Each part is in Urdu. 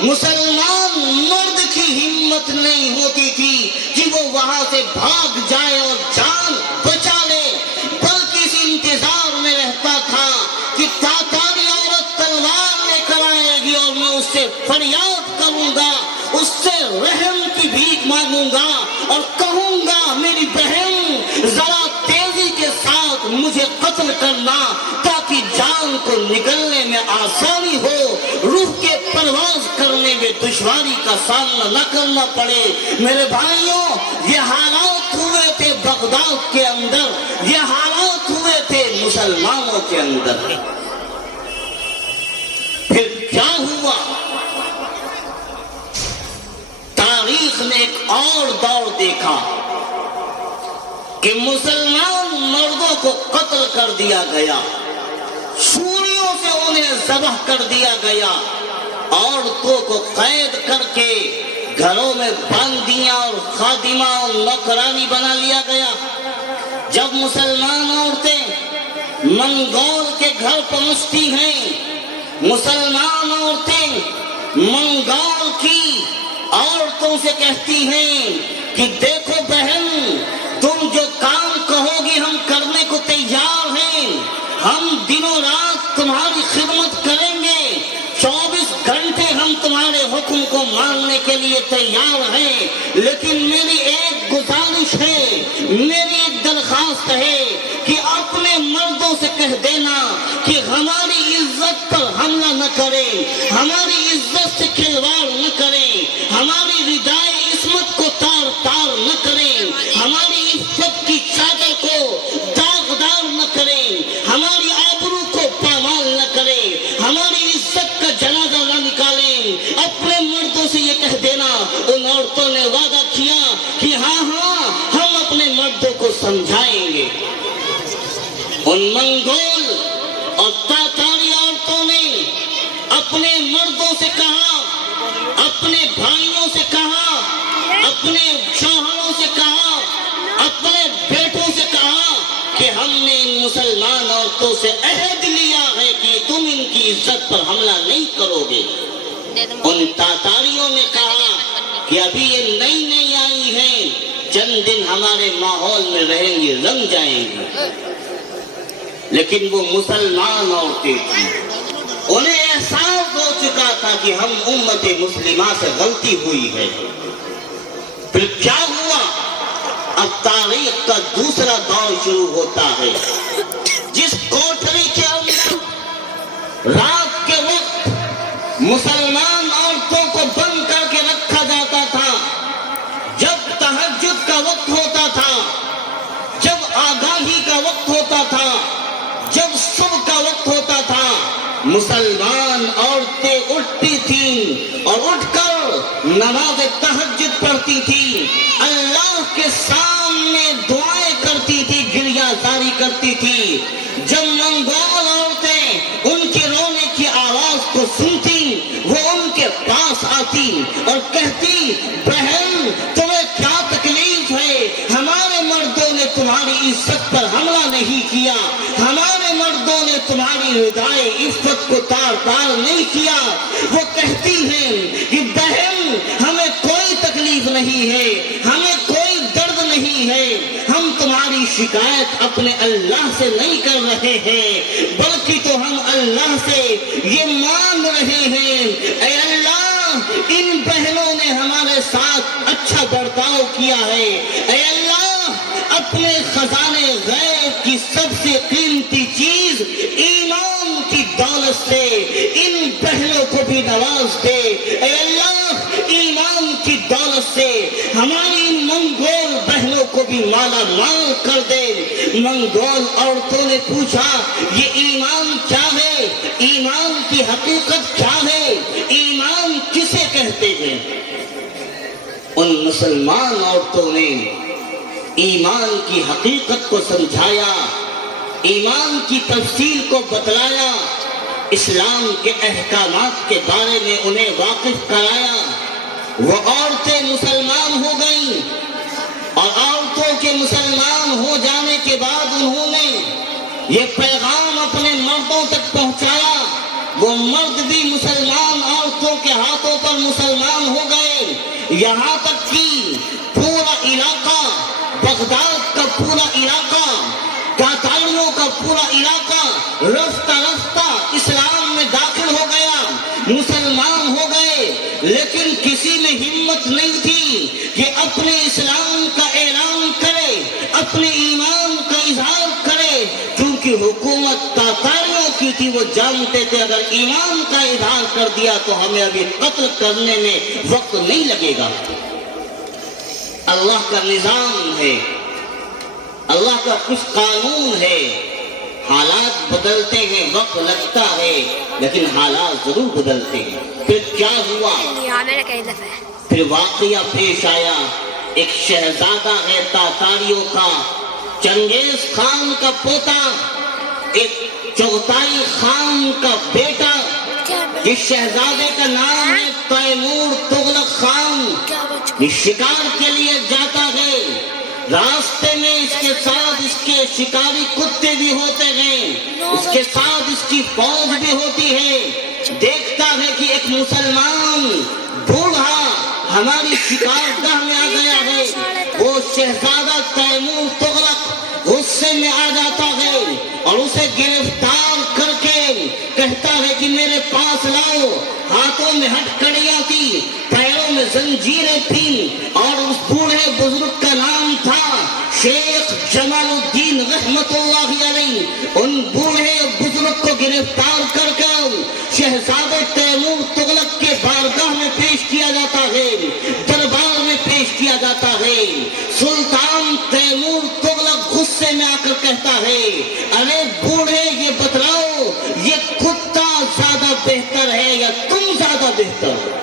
مسلمان مرد کی ہمت نہیں ہوتی تھی کہ وہ وہاں سے بھاگ جائے اور جان بچا لے، بلکہ اس انتظار میں رہتا تھا کہ تاتاری عورت تلوار لے کر آئے گی اور میں اس سے فریاد کروں گا، اس سے رحم کی بھیک مانگوں گا اور کہوں گا میری بہن ذرا تیزی کے ساتھ مجھے قتل کرنا تاکہ جان کو نکلنے میں آسانی ہو، روح کے پرواز کرنے میں دشواری کا سامنا نہ کرنا پڑے۔ میرے بھائیوں، یہ حالات ہوئے تھے بغداد کے اندر، یہ حالات ہوئے تھے مسلمانوں کے اندر۔ پھر کیا ہوا؟ تاریخ نے ایک اور دور دیکھا کہ مسلمان مردوں کو قتل کر دیا گیا، چھریوں سے انہیں ذبح کر دیا گیا، عورتوں کو قید کر کے گھروں میں باندھ دیا اور خادمہ اور نوکرانی بنا لیا گیا۔ جب مسلمان عورتیں منگول کے گھر پہنچتی ہیں، مسلمان عورتیں منگول کی عورتوں سے کہتی ہیں کہ دیکھو بہن، تم جو کام کہو گی ہم کرنے کو تیار ہیں، ہم دنوں رات تمہاری خدمت کریں گے، 24 گھنٹے ہم تمہارے حکم کو ماننے کے لیے تیار ہیں، لیکن میری ایک گزارش ہے، میری ایک درخواست ہے کہ اپنے مردوں سے کہہ دینا کہ ہماری عزت پر حملہ نہ کریں، ہماری عزت سے کھلواڑ نہ کریں، ہماری ردائے عصمت کو تار تار نہ کریں، ہماری عزت کی چادر کو داغدار نہ کریں، ہماری آبرو کو پامال نہ کریں، ہماری عزت کا جنازہ نہ نکالیں۔ اپنے مردوں سے یہ کہہ دینا۔ ان عورتوں نے وعدہ کیا کہ ہاں ہم اپنے مردوں کو سمجھائیں گے۔ ان منگول اور تاتاری عورتوں نے اپنے مردوں سے کہا، اپنے بھائیوں سے کہا، اپنے شوہروں سے کہا، اپنے بیٹوں سے کہا کہ ہم نے ان مسلمان عورتوں سے عہد لیا ہے کہ تم ان کی عزت پر حملہ نہیں کرو گے۔ ان تاتاریوں نے کہا کہ ابھی یہ نئی نئی آئی ہیں، چند دن ہمارے ماحول میں رہیں گے، رنگ جائیں گے، لیکن وہ مسلمان عورتیں تھیں، انہیں احساس ہو چکا تھا کہ ہم امت مسلمہ سے غلطی ہوئی ہے۔ پھر کیا ہوا؟ اب تاریخ کا دوسرا دور شروع ہوتا ہے۔ جس کوٹری کے اندر رات کے وقت مسلمان عورتوں کو بند کر کے رکھا جاتا تھا، جب تہجد کا وقت ہوتا تھا، جب آگاہی کا وقت ہوتا تھا، جب صبح کا وقت ہوتا تھا، مسلمان عورتیں اٹھتی تھیں اور اٹھ کر نماز تہجد پڑھتی تھی، اللہ کے سامنے دعائیں کرتی تھی، گریہ زاری کرتی تھی۔ جب منگول عورتیں ان کے رونے کی آواز کو سنتی، وہ ان کے پاس آتی اور کہتی بہن تمہیں کیا تکلیف ہے، ہمارے مردوں نے تمہاری عزت پر حملہ نہیں کیا، ہمارے مردوں نے تمہاری ردائے عزت کو تار تار نہیں کیا۔ وہ کہتی ہیں کہ بہن ہمیں کوئی تکلیف نہیں ہے، ہمیں کوئی درد نہیں ہے، ہم تمہاری شکایت اپنے اللہ سے نہیں کر رہے ہیں، بلکہ تو ہم اللہ سے یہ مان رہے ہیں اے اللہ ان بہنوں نے ہمارے ساتھ اچھا برتاؤ کیا ہے، اے اللہ اپنے خزانے غیب کی سب سے قیمتی چیز ایمان کی دولت سے ان بہنوں کو بھی نواز دے، اے اللہ ایمان کی دولت سے ہماری منگول بہنوں کو بھی مالا مال کر دے۔ منگول عورتوں نے پوچھا یہ ایمان کیا ہے، ایمان کی حقیقت کیا ہے، ایمان کسے کہتے ہیں؟ ان مسلمان عورتوں نے ایمان کی حقیقت کو سمجھایا، ایمان کی تفصیل کو بتلایا، اسلام کے احکامات کے بارے میں انہیں واقف کرایا۔ وہ عورتیں مسلمان ہو گئیں اور عورتوں کے مسلمان ہو جانے کے بعد انہوں نے یہ پیغام اپنے مردوں تک پہنچایا۔ وہ مرد بھی مسلمان عورتوں کے ہاتھوں پر مسلمان ہو گئے، یہاں تک کہ پورا علاقہ، بغداد کا پورا علاقہ، تاتاریوں کا پورا علاقہ رفتہ رفتہ اسلام میں داخل ہو گیا، مسلمان ہو گئے، لیکن کسی میں ہمت نہیں تھی کہ اپنے اسلام کا اعلان کرے، اپنے ایمان کا اظہار کرے، کیونکہ حکومت تاتاریوں کی تھی، وہ جانتے تھے اگر ایمان کا اظہار کر دیا تو ہمیں ابھی قتل کرنے میں وقت نہیں لگے گا۔ اللہ کا نظام ہے، اللہ کا کچھ قانون ہے، حالات بدلتے ہیں، وقت لگتا ہے، لیکن حالات ضرور بدلتے ہیں۔ پھر کیا ہوا؟ پھر واقعہ پیش آیا، ایک شہزادہ ہے تاتاریوں کا، چنگیز خان کا پوتا، ایک چغتائی خان کا بیٹا، جس شہزادے کا نام ہے تیمور تغلق خان۔ یہ شکار کے لیے جاتا ہے، راستے میں اس کے ساتھ اس کے شکاری کتے بھی ہوتے ہیں، اس کے ساتھ اس کی فوج بھی ہوتی ہے۔ دیکھتا ہے کہ ایک مسلمان بوڑھا ہماری شکار گاہ میں آ گیا ہے، وہ شہزادہ تیمور تغلق غصے میں آ جاتا ہے اور اسے گرفتار کر کے کہتا ہے کہ میرے پاس لاؤ۔ ہاتھوں میں ہتھکڑیاں تھی، پیروں میں زنجیریں تھیں، اور اس بوڑھے بزرگ کا نام تھا شیخ جمال الدین رحمت اللہ علیہ۔ ان بوڑھے بزرگ کو گرفتار کر کر شہزادے تیمور تغلق کے بارگاہ میں پیش کیا جاتا ہے، دربار میں پیش کیا جاتا ہے۔ سلطان تیمور تغلق غصے میں آ کر کہتا ہے، ارے بوڑھے یہ بتلاؤ، یہ کتا زیادہ بہتر ہے یا تم زیادہ بہتر ہو؟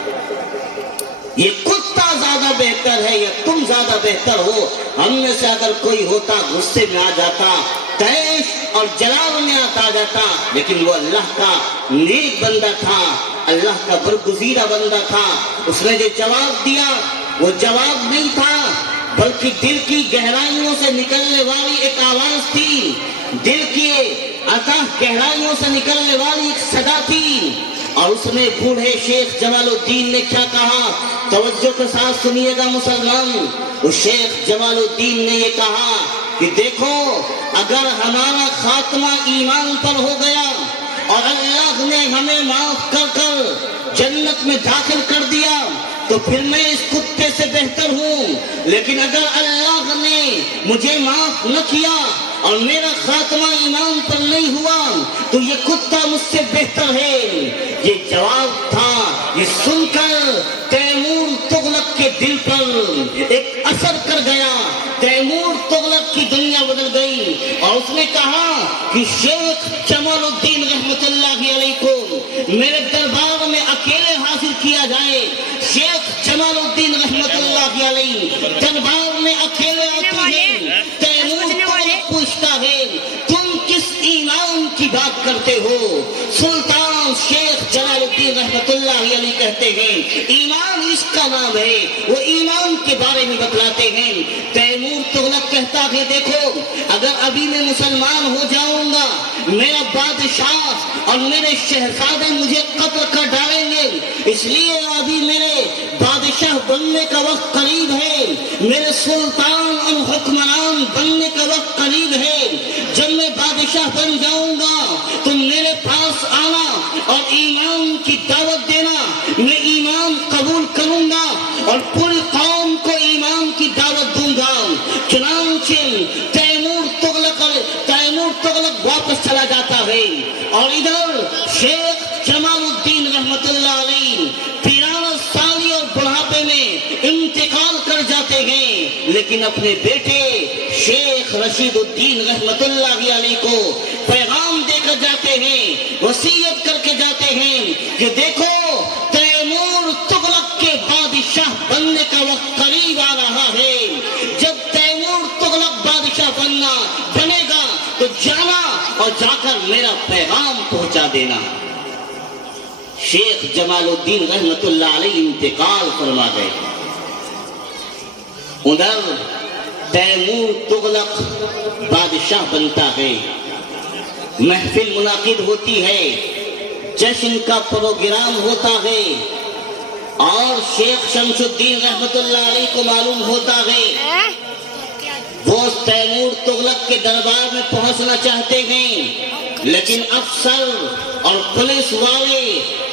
یہ کتا زیادہ بہتر ہے یا تم زیادہ بہتر ہو؟ ہم میں سے اگر کوئی ہوتا غصے میں آ جاتا، تیش اور جلال میں آ جاتا، لیکن وہ اللہ کا نیک بندہ تھا، اللہ کا برگزیدہ بندہ تھا۔ اس نے جو جواب دیا وہ جواب نہیں تھا، بلکہ دل کی گہرائیوں سے نکلنے والی ایک آواز تھی، دل کی اتھاہ گہرائیوں سے نکلنے والی ایک صدا تھی۔ اور اس نے بوڑھے شیخ جمال الدین نے کیا کہا، توجہ کے ساتھ سنیے گا مسلمان۔ اس شیخ جمال الدین نے یہ کہا کہ دیکھو، اگر ہمارا خاتمہ ایمان پر ہو گیا اور اللہ نے ہمیں معاف کر کر جنت میں داخل کر دیا تو پھر میں اس کتے سے بہتر ہوں، لیکن اگر اللہ نے مجھے معاف نہ کیا اور میرا خاتمہ ایمان پر نہیں ہوا تو یہ کتا مجھ سے بہتر ہے۔ یہ جواب تھا، یہ سن کر تیمور تغلق کے دل پر ایک اثر کر گیا، تیمور تغلق کی دنیا بدل گئی، اور اس نے کہا کہ شیخ جمال الدین رحمت اللہ علیہ کو میرے دربار میں اکیلے حاضر کیا جائے۔ شیخ جمال الدین رحمت اللہ علیہ دربار میں اکیلے آتے ہیں، تیمور تغلق پوچھتا ہے تم کس ایمان کی بات کرتے ہو؟ سلطان شیخ جلال الدین رحمت اللہ علیہ کہتے ہیں ایمان اس کا نام ہے، وہ ایمان کے بارے میں بتلاتے ہیں۔ تیمور تغلق کہتا ہے دیکھو، اگر ابھی میں مسلمان ہو جاؤں گا، میرا بادشاہ اور میرے شہزادے مجھے قتل کر ڈالیں گے، اس لیے ابھی میرے بادشاہ بننے کا وقت قریب ہے، میرے سلطان اور حکمران بننے کا وقت قریب ہے۔ جب میں بادشاہ بن جاؤں گا تم میرے پاس آنا اور ایمان کی دعوت دینا، میں ایمان قبول کروں گا اور پوری قوم کو ایمان کی دعوت دوں گا۔ چنانچہ تیمور تغلق واپس چلا جاتا ہے، اور ادھر شیخ جمال الدین رحمت اللہ علیہ 93 سال اور بڑھاپے میں انتقال کر جاتے ہیں، لیکن اپنے بیٹے شیخ رشید الدین رحمت اللہ علیہ کو پیغام دے کر جاتے ہیں، وصیت کر کے جاتے ہیں کہ دیکھو، تیمور تغلق کے بادشاہ بننے کا وقت قریب آ رہا ہے، جب تیمور تغلق بادشاہ بنے گا تو جانا اور جا کر میرا پیغام پہنچا دینا۔ شیخ جمال الدین رحمت اللہ علیہ انتقال فرما گئے۔ ادھر تیمور تغلق بادشاہ بنتا ہے، محفل منعقد ہوتی ہے، جشن کا پروگرام ہوتا ہے، اور شیخ شمس الدین رحمت اللہ علیہ کو معلوم ہوتا ہے وہ تیمور تغلق کے دربار میں پہنچنا چاہتے ہیں، لیکن افسر اور پولیس والے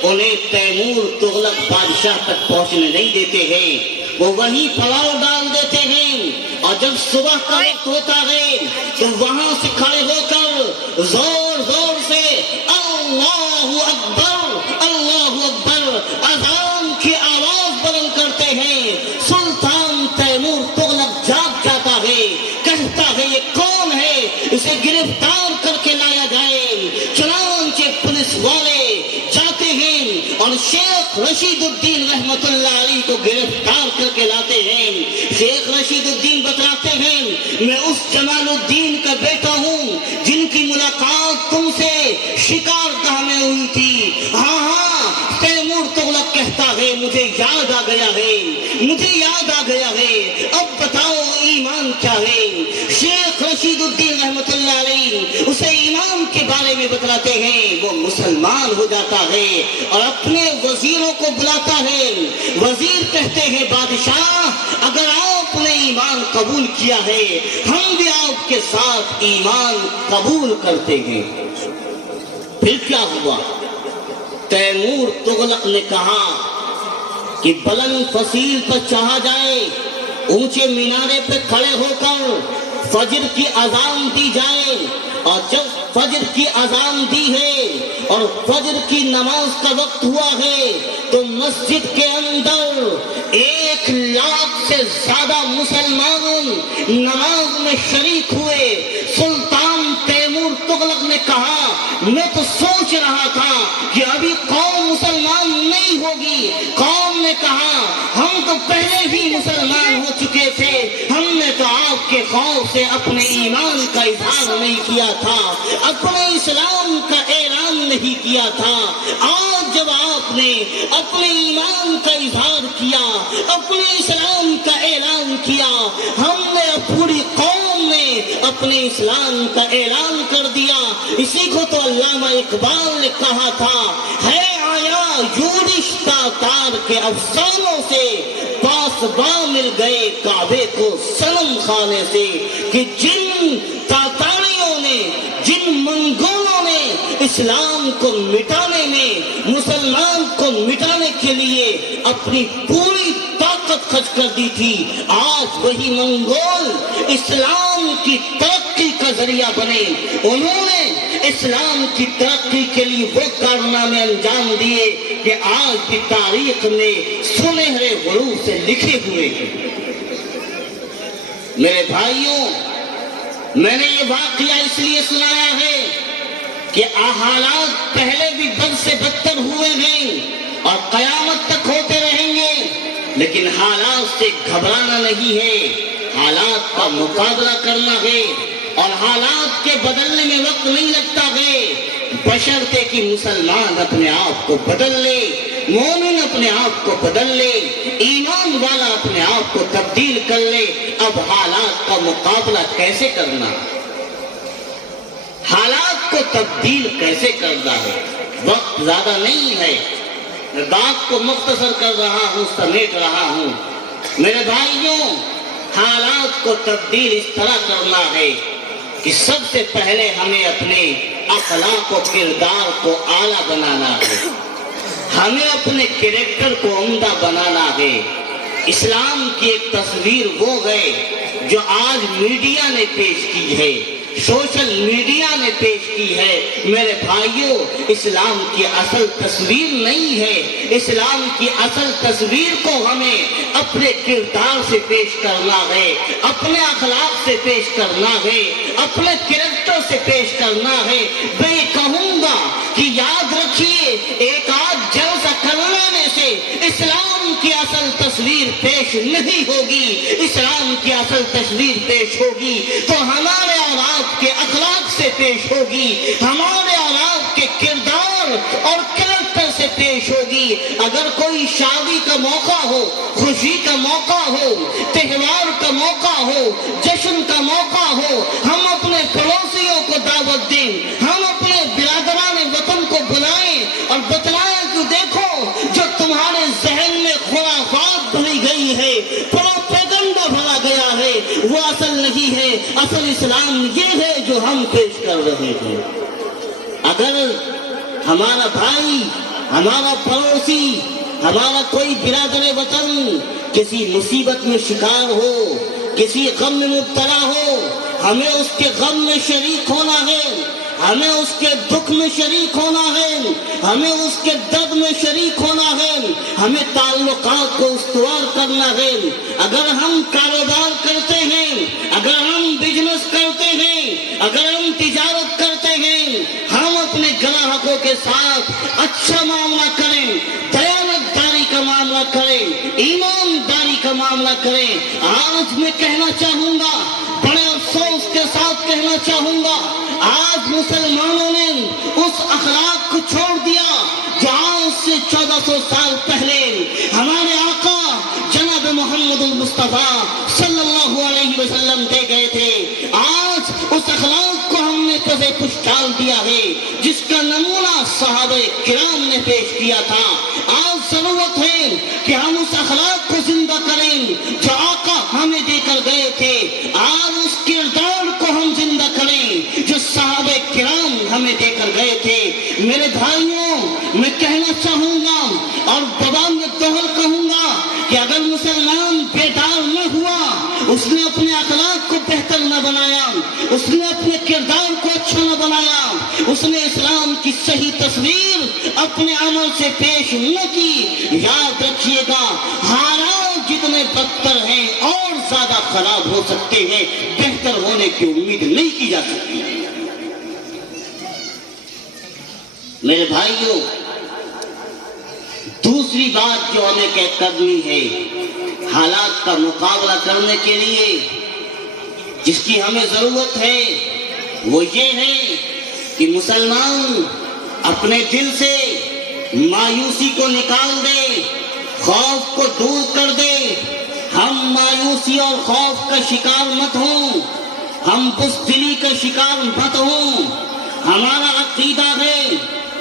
انہیں تیمور تغلق بادشاہ تک پہنچنے نہیں دیتے ہیں، وہ وہیں پڑاؤ ڈال دیتے ہیں، اور جب صبح کا وقت ہوتا ہے تو وہاں سے کھڑے ہو کر زور زور سے اللہ اکبر اذان کی آواز بلند کرتے ہیں۔ سلطان تیمور تغلق جاگ جاتا ہے، کہتا ہے یہ کون ہے، اسے گرفتار کر کے لایا جائے۔ چنانچہ پولیس والے جاتے ہیں اور شیخ رشید الدین رحمت اللہ علیہ کو گرفتار کر کے لاتے ہیں۔ شیخ رشید الدین بتاتے ہیں میں اس جمال الدین کا بیٹا ہوں جن کی ملاقات تم سے شکار گاہ میں ہوئی تھی۔ ہاں ہاں، تیمور تغلق کہتا ہے مجھے یاد آ گیا ہے، مجھے یاد آ گیا ہے، اب بتاؤ ایمان کیا ہے۔ شیخ رشید الدین رحمت اللہ علیہ اسے ایمان کے بارے میں بتلاتے ہیں، وہ مسلمان ہو جاتا ہے اور اپنے وزیروں کو بلاتا ہے۔ وزیر کہتے ہیں بادشاہ اگر آپ نے ایمان قبول کیا ہے ہم بھی آپ کے ساتھ ایمان قبول کرتے ہیں۔ پھر کیا ہوا؟ تیمور تغلق نے کہا کہ بلند فصیل پر چڑھا جائے، اونچے مینارے پہ کھڑے ہو کر فجر کی اذان دی جائے، اور جب فجر کی اذان دی ہے اور فجر کی نماز کا وقت ہوا ہے تو مسجد کے اندر 1,00,000 سے زیادہ مسلمان نماز میں شریک ہوئے۔ سلطان تیمور تغلق نے کہا میں تو سوچ رہا تھا کہ ابھی قوم مسلمان نہیں ہوگی۔ قوم نے کہا ہم تو پہلے ہی مسلمان ہو چکے تھے، ہم نے تو آپ کے خوف سے اپنے ایمان کا اظہار نہیں کیا تھا، اپنے اسلام کا اعلان نہیں کیا تھا۔ آج جب آپ نے اپنے ایمان کا اظہار کیا، اپنے اسلام کا اعلان کیا، ہم نے پوری قوم نے اپنے اسلام کا اعلان کر دیا۔ اسی کو تو علامہ اقبال نے کہا تھا ہے آیا یوں رشتہ تار کے افسانوں سے، پاسباں مل گئے کعبے کو صنم خانے سے، کہ جن تاتاریوں نے، جن منگولوں نے اسلام کو مٹانے میں، مسلمان کو مٹانے کے لیے اپنی پوری طاقت خرچ کر دی تھی، آج وہی منگول اسلام کی ترقی کا ذریعہ بنے۔ انہوں نے اسلام کی ترقی کے لیے وہ کارنامے انجام دیے کہ آج کی تاریخ میں سنہرے حروف سے لکھے ہوئے ہیں۔ میرے بھائیوں، میں نے یہ واقعہ اس لیے سنایا ہے کہ حالات پہلے بھی بد سے بدتر ہوئے ہیں اور قیامت تک ہوتے رہیں گے، لیکن حالات سے گھبرانا نہیں ہے، حالات کا مقابلہ کرنا ہے، اور حالات کے بدلنے میں وقت نہیں لگتا ہے، بشرطے کہ مسلمان اپنے آپ کو بدل لے، مومن اپنے آپ کو بدل لے، ایمان والا اپنے آپ کو تبدیل کر لے۔ اب حالات کا مقابلہ کیسے کرنا، حالات کو تبدیل کیسے کرنا ہے؟ وقت زیادہ نہیں ہے، میں بات کو مختصر کر رہا ہوں، سمیٹ رہا ہوں۔ میرے بھائیوں، حالات کو تبدیل اس طرح کرنا ہے کہ سب سے پہلے ہمیں اپنے اخلاق و کردار کو اعلیٰ بنانا ہے، ہمیں اپنے کریکٹر کو عمدہ بنانا ہے۔ اسلام کی ایک تصویر وہ ہے جو آج میڈیا نے پیش کی ہے، سوشل میڈیا نے پیش کی ہے۔ میرے بھائیوں، اسلام کی اصل تصویر نہیں ہے، اسلام کی اصل تصویر کو ہمیں اپنے کردار سے پیش کرنا ہے، اپنے اخلاق سے پیش کرنا ہے، اپنے کریکٹر سے پیش کرنا ہے۔ میں کہوں گا کہ یاد رکھیے، ایک آدھ جلسہ کر لینے سے اسلام کی اصل تصویر پیش نہیں ہوگی۔ اسلام کی اصل تصویر پیش ہوگی تو ہمارے اور آپ کے اخلاق سے پیش ہوگی، ہمارے اور آپ کے کردار اور کریکٹر سے پیش ہوگی۔ اگر کوئی شادی کا موقع ہو، خوشی کا موقع ہو، تہوار کا موقع ہو، جشن کا موقع ہو، ہم اپنے پڑوسیوں کو دعوت دیں، ہم اپنے برادران وطن کو بلائیں اور بتلائیں کہ دیکھو جو تمہارے ذہن میں اسلام یہ ہے جو ہم پیش کر رہے ہیں۔ اگر ہمارا بھائی، ہمارا پڑوسی، ہمارا کوئی برادر وطن کسی مصیبت میں شکار ہو، کسی غم میں مبتلا ہو، ہمیں اس کے غم میں شریک ہونا ہے، ہمیں اس کے دکھ میں شریک ہونا ہے، ہمیں اس کے درد میں شریک ہونا ہے، ہمیں تعلقات کو استوار کرنا ہے۔ اگر ہم کاروبار کرتے ہیں، اگر ہم بزنس کرتے ہیں، اگر ہم تجارت کرتے ہیں، ہم اپنے گراہکوں کے ساتھ اچھا معاملہ کریں، دیانتداری کا معاملہ کریں، ایمانداری کا معاملہ کریں۔ آج میں کہنا چاہوں گا، بڑے افسوس کے ساتھ کہنا چاہوں گا، آج مسلمانوں نے اس اخلاق کو چھوڑ دیا جو آج سے 1400 سال پہلے ہمارے آقا جناب محمد المصطفیٰ صلی اللہ علیہ وسلم دے گئے تھے۔ آج اس اخلاق کو ہم نے پسے پش ڈال دیا ہے جس کا نمونہ صحابہ کرام نے پیش کیا تھا۔ آج ضرورت ہے کہ ہم اس اخلاق کو زندہ کریں جو آقا ہمیں دے کر گئے تھے۔ آج اس کردار کو ہم زندہ کریں جو صحابہ کرام ہمیں دے کر گئے تھے۔ میرے بھائیوں، میں کہنا چاہوں گا اور زبان میں دوہر کہوں گا کہ اگر مسلمان بیدار نہ ہوا، اس نے اپنے اخلاق کو بہتر نہ بنایا، اس نے اپنے کردار کو اچھا نہ بنایا، اس نے اسلام کی صحیح تصویر اپنے عمل سے پیش نہ کی، یاد رکھیے گا حالات جتنے بدتر ہیں اور زیادہ خراب ہو سکتے ہیں، بہتر ہونے کی امید نہیں کی جا سکتی۔ میرے بھائیوں، دوسری بات جو ہمیں کرنی ہے حالات کا مقابلہ کرنے کے لیے، جس کی ہمیں ضرورت ہے، وہ یہ ہے کہ مسلمان اپنے دل سے مایوسی کو نکال دے، خوف کو دور کر دے۔ ہم مایوسی اور خوف کا شکار مت ہوں، ہم بزدلی کا شکار مت ہوں۔ ہمارا عقیدہ ہے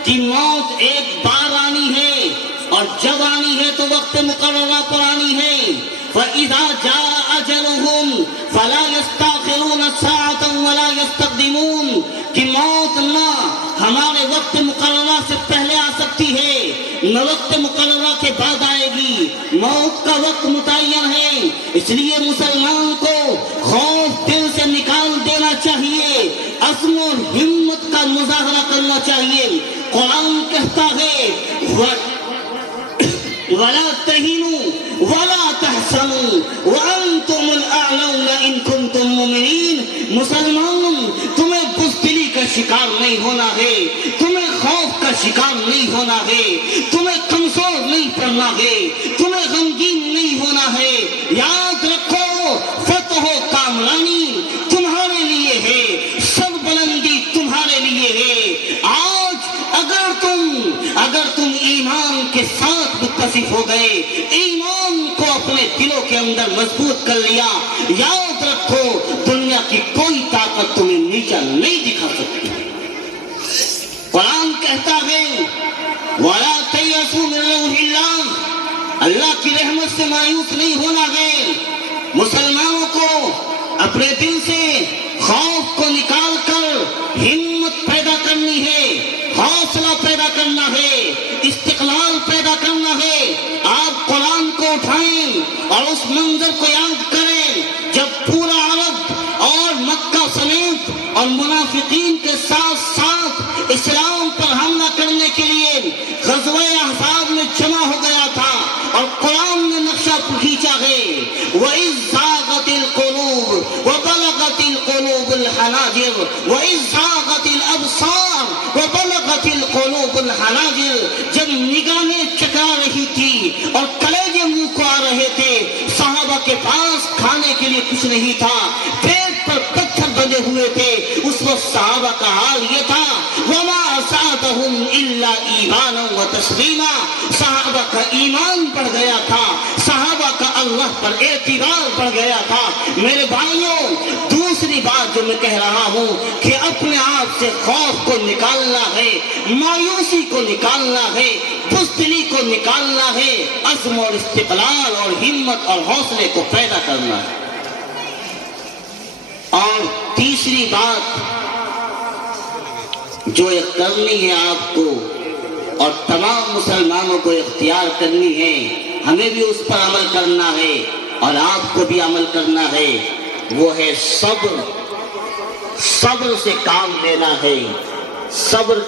کہ موت ایک بار آنی ہے، اور جب آنی ہے تو وقت مقررہ پر آنی ہے۔ فَإِذَا جَاءَ أَجَلُهُمْ فَلَا يَسْتَأْخِرُونَ سَاعَةً وَلَا يَسْتَقْدِمُونَ کہ موت نہ ہمارے وقت مقررہ سے پہلے آ سکتی ہے، نہ وقت مقررہ کے بعد آئے گی۔ موت کا وقت متعین ہے، اس لیے مسلمان کو خوف دل سے نکال دینا چاہیے، عزم اور ہمت کا مظاہرہ کرنا چاہیے۔ قرآن کہتا ہے وَلَا تَهِنُوا وَلَا تَحْزَنُوا وَأَنْتُمُ الْأَعْلَوْنَ إِن كُنتُم مُّؤْمِنِينَ۔ مسلمان، تمہیں بزدلی کا شکار نہیں ہونا ہے، تمہیں خوف کا شکار نہیں ہونا ہے، تمہیں کمزور نہیں پڑنا ہے، تمہیں غمگین نہیں ہونا ہے۔ یاد رکھو، فتح و کامرانی تمہارے لیے ہے، سر بلندی تمہارے لیے ہے۔ آج اگر تم ایمان کے ساتھ متصف ہو گئے، ایمان کو اپنے دلوں کے اندر مضبوط کر لیا، یاد رکھو دنیا کی کوئی طاقت تمہیں نیچا نہیں دکھا سکتی۔ قرآن کہتا ہے وَلَا تَيْأَسُوا مِن رَّوْحِ اللَّهِ، اللہ کی رحمت سے مایوس نہیں ہونا ہے۔ مسلمانوں کو اپنے دل سے خوف کو نکال کر ہمت پیدا کرنی ہے، حوصلہ پیدا کرنا ہے، استقلال پیدا کرنا ہے۔ آپ قرآن کو اٹھائیں اور اس منظر کو یاد کریں جب پورا عرب اور مکہ سمیت اور منافقین کے ساتھ ساتھ اسلام پر حملہ کرنے کے لیے غزوہ احزاب میں جمع ہو گیا تھا، اور قرآن نے نقشہ کھینچا ہے وَإِذْ زَاغَتِ الْقُلُوبُ وَبَلَغَتِ الْقُلُوبُ الْحَنَاجِرَ وَإِذْ زَاغَتِ الْأَبْصَارُ وَبَلَغَتِ الْقُلُوبُ الْحَنَاجِرَ۔ جب نگاہیں چکرا رہی تھی اور کلیجے منہ کو آ رہے تھے، صحابہ کے پاس کھانے کے لیے کچھ نہیں تھا، پیٹ پر پتھر بندے ہوئے تھے، اس وقت صحابہ کا حال یہ تھا وَمَا زَادَهُمْ إِلَّا إِيمَانًا وَتَسْلِيمًا۔ صحابہ کا ایمان بڑھ گیا تھا، صحابہ کا اللہ پر اعتبار بڑھ گیا تھا۔ میرے بھائیوں، دوسری بات جو میں کہہ رہا ہوں کہ اپنے آپ سے خوف کو نکالنا ہے، مایوسی کو نکالنا ہے، بزدلی کو نکالنا ہے، عزم اور استقلال اور ہمت اور حوصلے کو پیدا کرنا ہے۔ اور تیسری بات جو کرنی ہے آپ کو اور تمام مسلمانوں کو اختیار کرنی ہے، ہمیں بھی اس پر عمل کرنا ہے اور آپ کو بھی عمل کرنا ہے، وہ ہے صبر۔ صبر سے کام لینا ہے، صبر